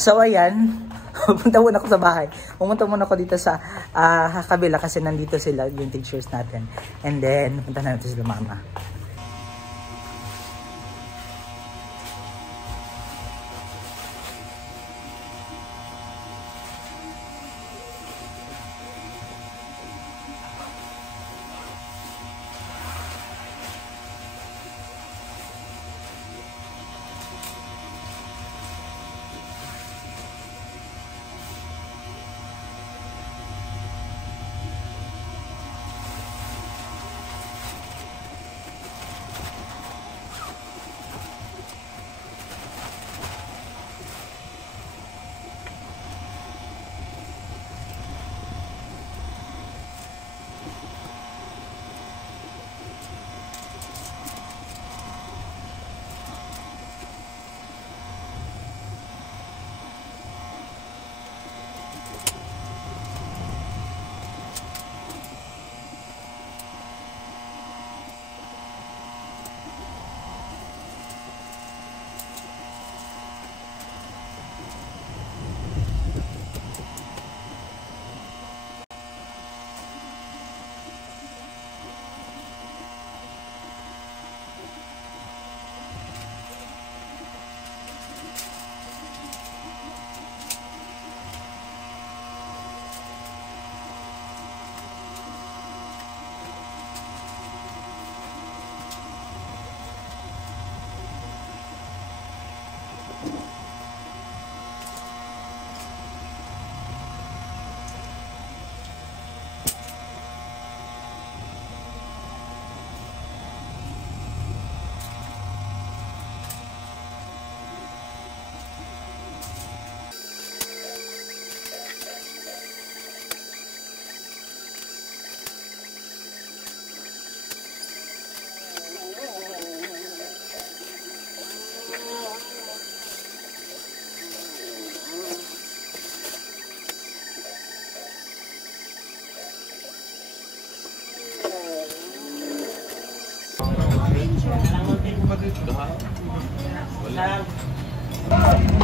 So ayan, pumunta muna ako sa bahay. Pumunta muna ako dito sa kabila kasi nandito sila yung teachers natin. And then, punta na natin sila mama.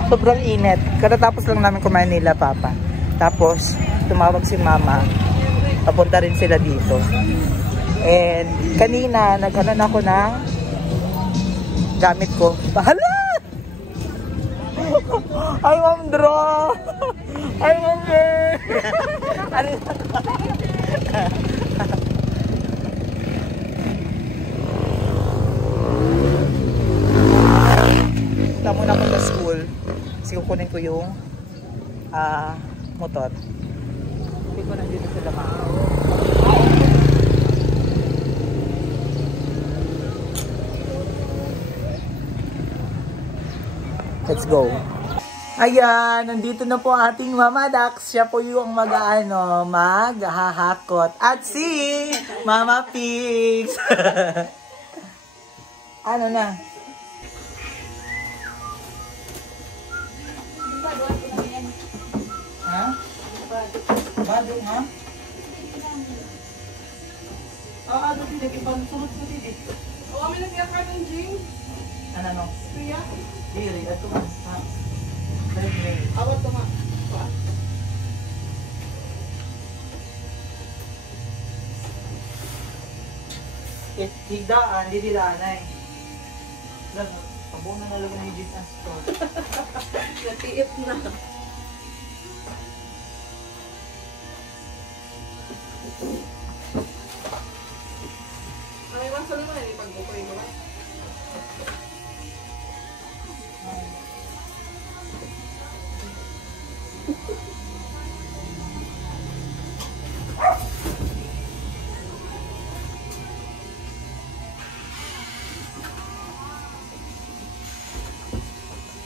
Sobrang init. Katatapos lang namin kumain nila papa. Tapos tumawag si mama. Papunta rin sila dito. And kanina nag-ano na ako ng gamit ko. Hala! Ay Ma'am Dro! Ay Ma'am Mer! Punta muna ako sa school. Kasi kukunin ko yung motor. Hindi ko nandito sila Let's go. Ayan, nandito na po ating Mama Dax. Siya po yung maghahakot. At si Mama Pigs. Ano na? Ha? Badong ha? Ano din nag-ipansulot ko din eh. Kami nag-iyak ka ng gym? Ano? Kuya? Diri, ato nga. Awat ko nga. Higdaan, di didaan ay. Pabungan na lang na yung gym as to. Natiip na. Ay, masalo mo na yung pag-bukoy mo ba?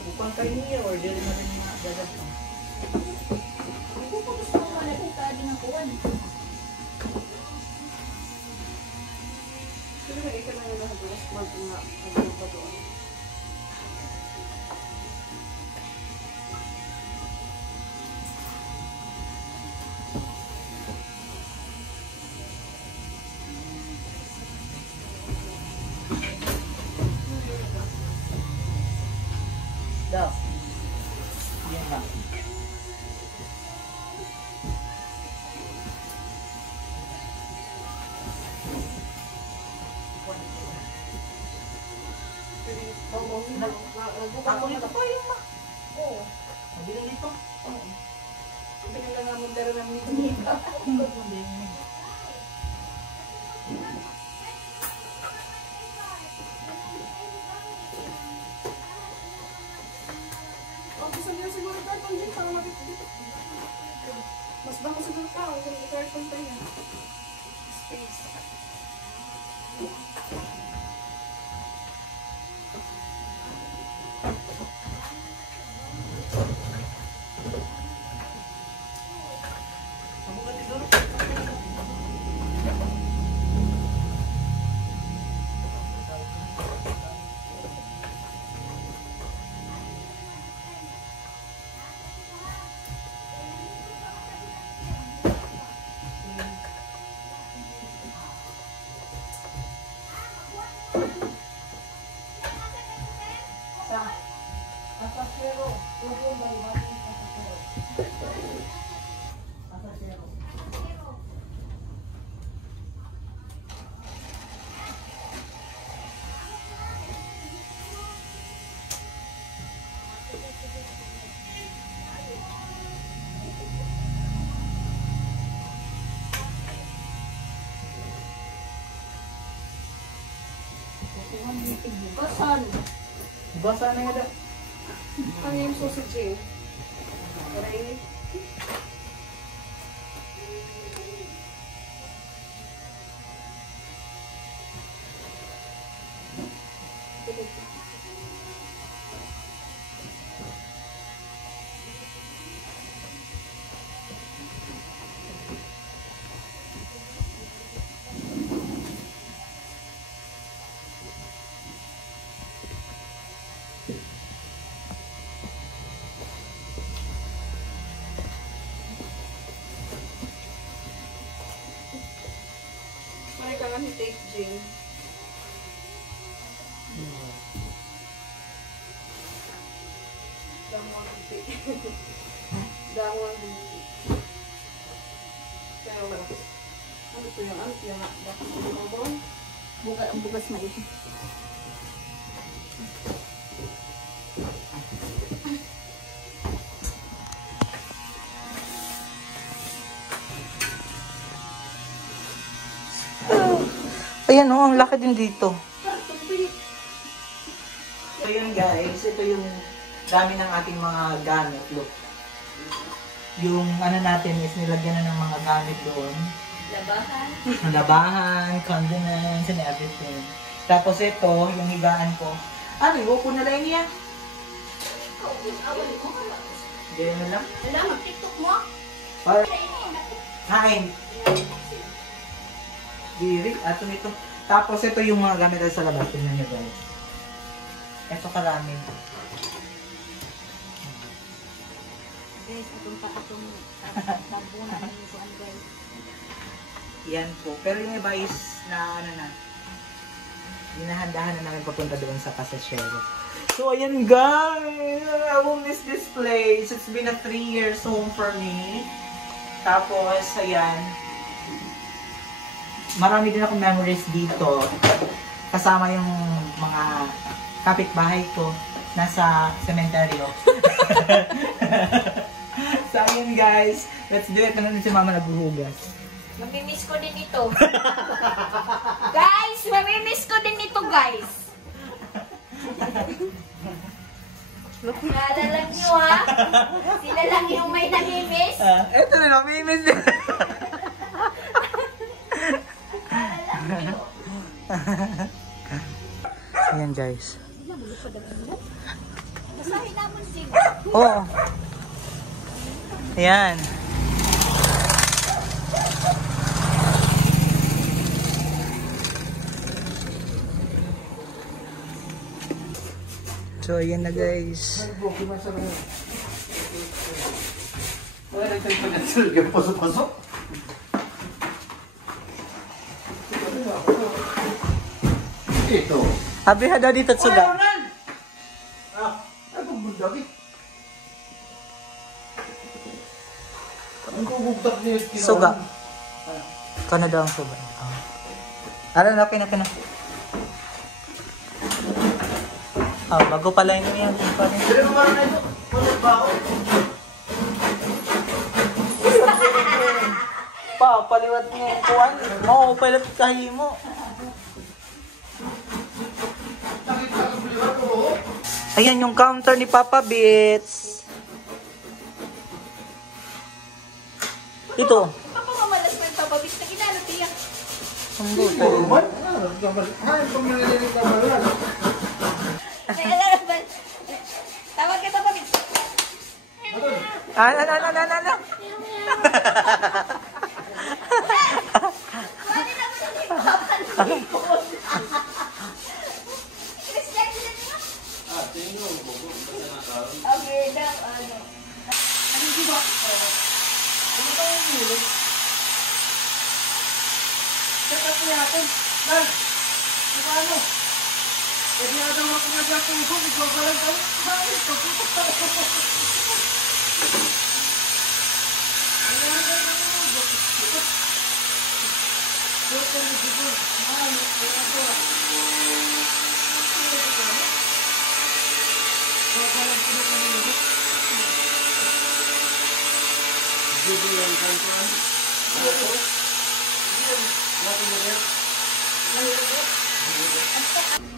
Bukang kayo niya or dili na rin mga dagat pa? Hindi ko gusto ko wala kung kaadi ng kuwan. Pero ikaw na yung nasa mag-agad pa doon. Daw. Yan lang. Ako nito pa yung ma. Oo. Mabili nito. Oo. Pinalangamon daro ng minita. Gusto niya siguro carton din para dito. Mas damo siguro ka kung carton pa yan. Space. Basan. Basa na nga. Ano yung sausage? Aray. Kailangan i-take gin. Damo ang biti. Damo ang biti. Kaya wala. Ano ito yung ano? Bakit ito doon? Bukas na ito. Ayan o, ang laki din dito. So yun guys, ito yung dami ng ating mga gamit. Look. Yung ano natin is nilagyan na ng mga gamit doon. Labahan. Labahan, condiments, and everything. Tapos ito, yung higaan ko. Ano, iwo na lang niya. Ganyan na lang. Alam, mag-tiktok mo? Or, hain. Diri, ato ito. Tapos ito yung mga gamit sa labas. Tingnan nyo guys. Ito karami. Guys, atong tabunan ng isuan guys. Yan po. Pero yung iba is na ano na. Dinahandahan na namin papunta doon sa Casachero. So ayan guys! I will miss this place. It's been a 3 years home for me. Tapos ayan. Marami din akong memories dito. Kasama yung mga kapitbahay ko nasa sementeryo. So ayun guys, let's do it. Nandun si mama naghuhugas. Mamimiss ko din ito. Guys, mamimiss ko din ito guys. Naalala lang nyo ha? Sila lang yung may namimiss. Ito na, namimiss din. Ayan guys. Basahin naman siya. Oo. Ayan. So ayan na guys. Pasok-pasok. Ito. Abi hada dito suga. Ano bundagit? Ang bubugtak niya. Suga. Kano daw ang suga? Ano na, okay na. Bago pala yun yan. Pero naman na ito. Ano ba ako? Paliwat niya yung kuwan. Palit kahi mo. Ayan yung counter ni Papa Bits. Ito. Papamamalas mo yung papabit na ginanap niya. Ang buto. Tawag ka papabit. Ano. Okay, daw, ano.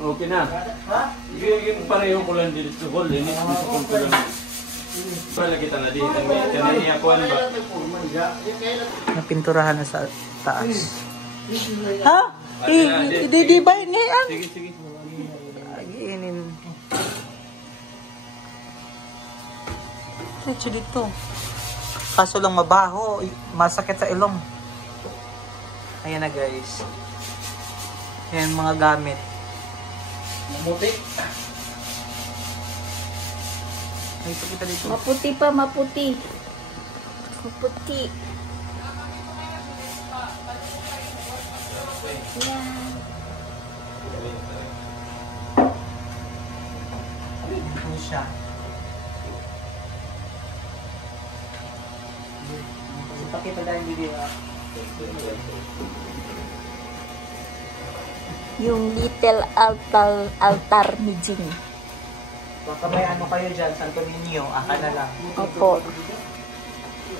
Okay na. Yung pareho ko lang dito sa hall. Inis ko lang. Para kita na dito. Kanina ako ba? Napinturahan na sa taas. Ha? Di ba yun yan? Sige. Inin. Diretso dito. Kaso lang mabaho. Masakit sa ilong. Ayan na guys. Ayan mga gamit. Muti. Ay, kita dito. Maputi pa, maputi. Maputi. Yan. Ito siya. Pakita dahil video. Yung little altar ni Jing. Baka may ano kayo dyan, Santo Niño, aka na lang. Opo.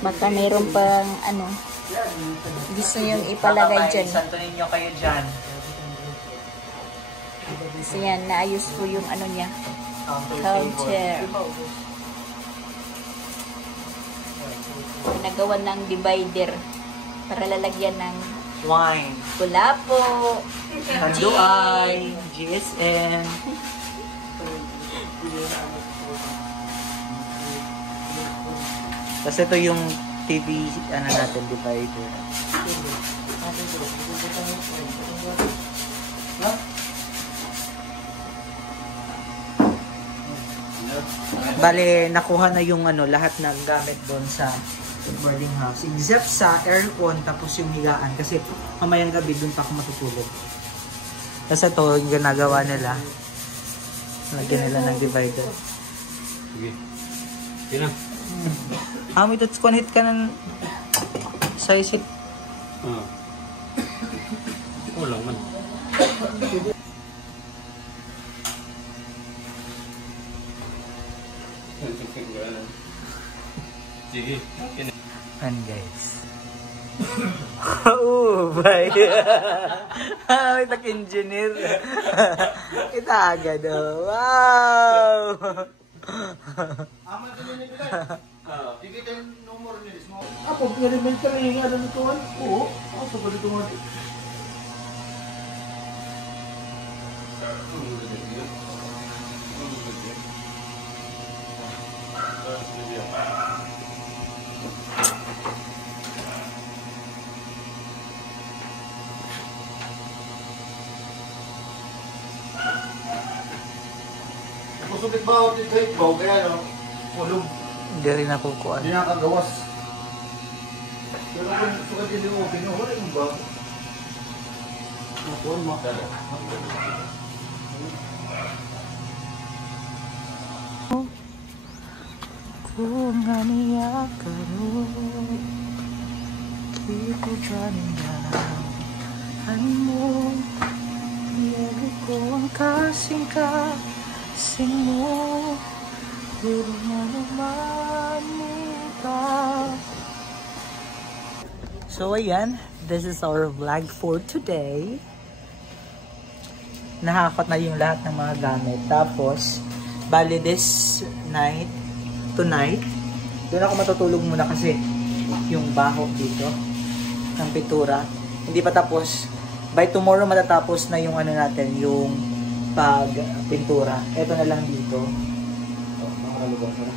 Baka mayroon pang ano. Gusto niyong ipalagay Baka may dyan. Santo Niño kayo dyan. So yan, naayos po yung ano niya. Counter. Nagawa ng divider para lalagyan ng Wine. kulapo, Kanduay, GSM. Kasi ito yung TV, ano natin, divider. Bale, nakuha na yung ano, lahat ng gamit doon sa boarding house. Except sa aircon, tapos yung higaan. Kasi mamayang gabi, doon pa ako matutulog. Kasi ito, yung ginagawa nila. Lagyan nila ng divider. Sige. Sino? May touch hit ka ng size it. Wala man. Sige. And guys. Bye. May tak-engineer. Kita agad wow. Aman ka nila nila. Ikita yung numero nila. Ako, pinarimen ka rin yung ano nito. Oo. Ako, pwede ito nga. Kusubit ba ako dito ba? Kaya no? Ulog. Hindi rin nakukuha. Hindi nakagawas. Pero kung gusto ka din yung open, wala yung ba? Nakuha mo. Kung aniya ka rin, keep you running down. Ano mo, niyagi ko ang kasing ka. Sing mo, pero naman ikaw. So ayan, this is our vlog for today. Nahakot na yung lahat ng mga gamit. Tapos, bali this night, tonight, doon ako matutulog muna kasi yung baho dito ng pintura. Hindi pa tapos. By tomorrow matatapos na yung ano natin, yung pag-pintura. Ito na lang dito.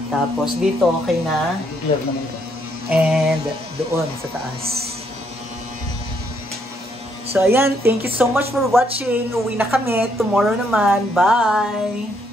Tapos dito okay na. And doon sa taas. So ayan, thank you so much for watching. Uwi na kami. Tomorrow naman. Bye!